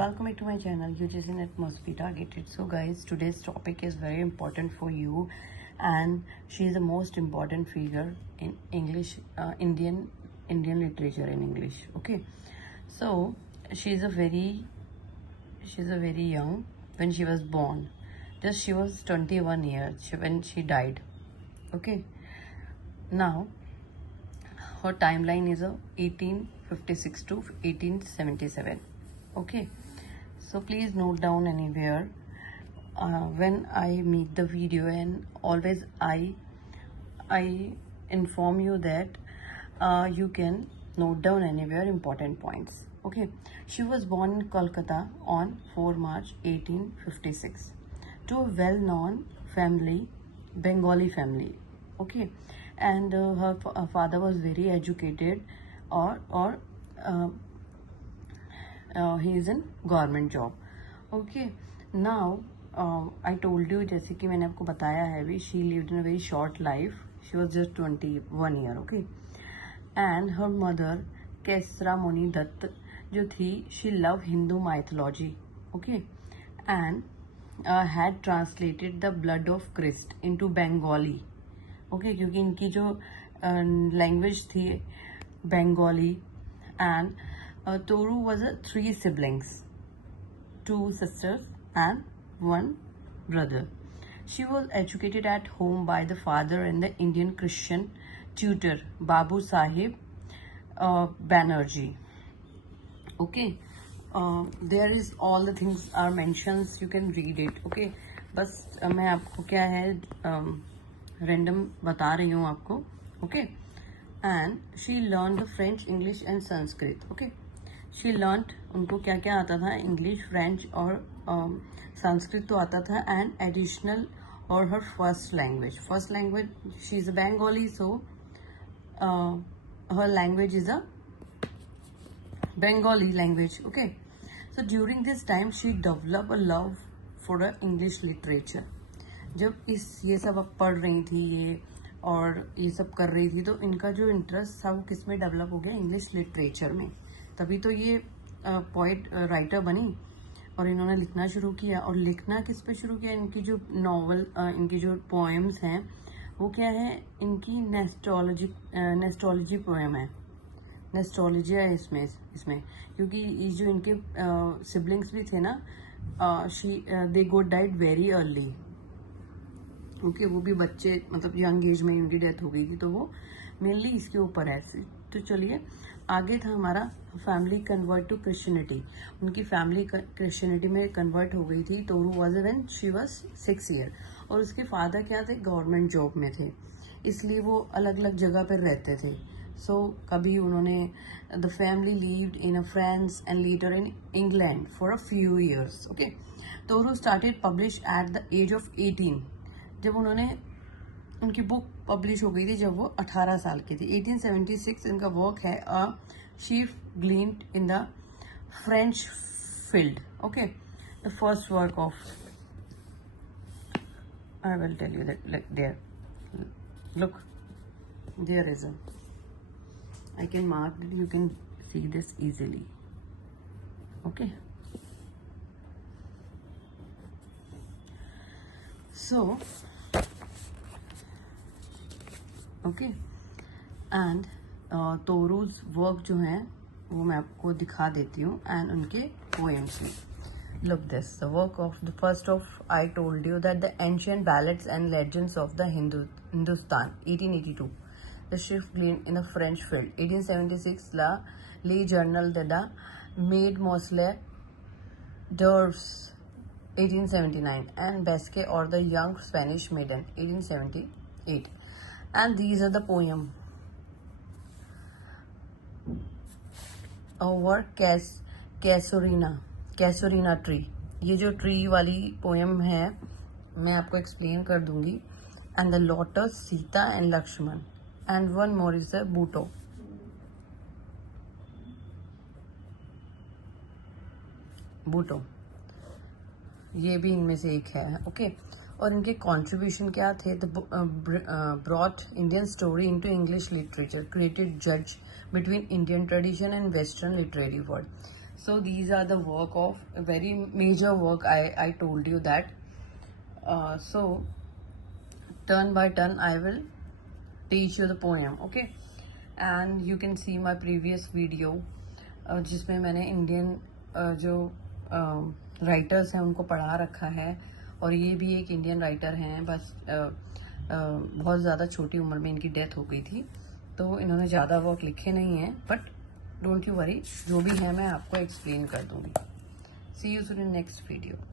welcome back to my channel. You just it must be targeted. So guys, today's topic is very important for you, and she is the most important figure in English, Indian literature in English. Okay, so she's a very young when she was born. Just she was 21 years when she died. Okay, now her timeline is a 1856 to 1877. Okay, so please note down anywhere when I make the video, and always I inform you that you can note down anywhere important points. Okay, she was born in Kolkata on 4 March 1856 to a well-known family, Bengali family. Okay, and her father was very educated, or he is in government job. Okay, now I told you, जैसे कि मैंने आपको बताया है भी, she lived in a very short life. She was just 21 year. Okay, and her mother Kesra Moni Dutt जो थी, she loved Hindu mythology. Okay, and had translated the blood of Christ into Bengali. Okay, क्योंकि इनकी जो language थी Bengali. And Toru was a 3 siblings, 2 sisters and 1 brother. She was educated at home by the father and the Indian Christian tutor Babu Sahib Banerjee. Okay, there is all the things are mentioned, you can read it. Okay, बस मैं आपको क्या है random बता रही हूँ आपको. Okay, and she learned the French, English and Sanskrit. Okay, she learned, उनको क्या क्या आता था, इंग्लिश, फ्रेंच और संस्कृत तो आता था, एंड एडिशनल और her first language she is a Bengali, so her language is a Bengali language. Okay, so during this time she developed a love for the English literature. जब ये सब अब पढ़ रही थी ये और ये सब कर रही थी, तो इनका जो इंटरेस्ट था वो किस में डेवलप हो गया, इंग्लिश लिटरेचर में. तभी तो ये पोइट राइटर बनी और इन्होंने लिखना शुरू किया. और लिखना किस पे शुरू किया, इनकी जो नॉवल, इनकी जो पोएम्स हैं वो क्या है, इनकी नेस्टोलॉजी पोएम है, नेस्टोलॉजिया है इसमें क्योंकि ये जो इनके सिबलिंग्स भी थे ना, they got died very early. Okay, वो भी बच्चे, मतलब यंग एज में उनकी डेथ हो गई थी, तो वो मेनली इसके ऊपर है. तो चलिए आगे था हमारा फैमिली कन्वर्ट टू क्रिश्चियनिटी. उनकी फैमिली क्रिश्चियनिटी में कन्वर्ट हो गई थी. Toru was when she was 6 year, और उसके फादर क्या थे, गवर्नमेंट जॉब में थे, इसलिए वो अलग अलग जगह पर रहते थे. सो कभी उन्होंने the family lived in France and later in England for a few years. Okay, Toru started publish at the age of 18. जब उनकी बुक पब्लिश हो गई थी जब वो 18 साल की थी. 1876 इनका वर्क है a sheaf gleaned in the French field. Okay, the first work of, I will tell you that there, look, there is a, I can mark that, you can see this easily. Okay, so okay, and Toru's work जो है वो मैं आपको दिखा देती हूँ, and उनके poems में. Look this, the work of the first of, I told you that the ancient ballads and legends of the Hindustan, 1882. The shift gleaned in a French field. 1876 Le Journal de la Maid Mosley d'Ors. 1879 and Basque or the Young Spanish Maiden. 1878. And these are the poem. Over Casuarina tree. ये जो tree वाली poem है मैं आपको explain कर दूंगी. And the lotus, Sita and Lakshman. And one more is a Bhutto. ये भी इनमें से एक है. ओके, और इनके कंट्रीब्यूशन क्या थे, brought Indian story into English literature, created जज between Indian tradition and Western literary world. So these are the work of a very major work. I told you that. So turn by turn I will teach you the poem, okay? And you can see my previous video जिसमें मैंने Indian जो writers हैं उनको पढ़ा रखा है, और ये भी एक इंडियन राइटर हैं, बस बहुत ज़्यादा छोटी उम्र में इनकी डेथ हो गई थी, तो इन्होंने ज़्यादा वर्क लिखे नहीं हैं, बट डोंट यू वरी, जो भी है मैं आपको एक्सप्लेन कर दूँगी. See you soon in next video.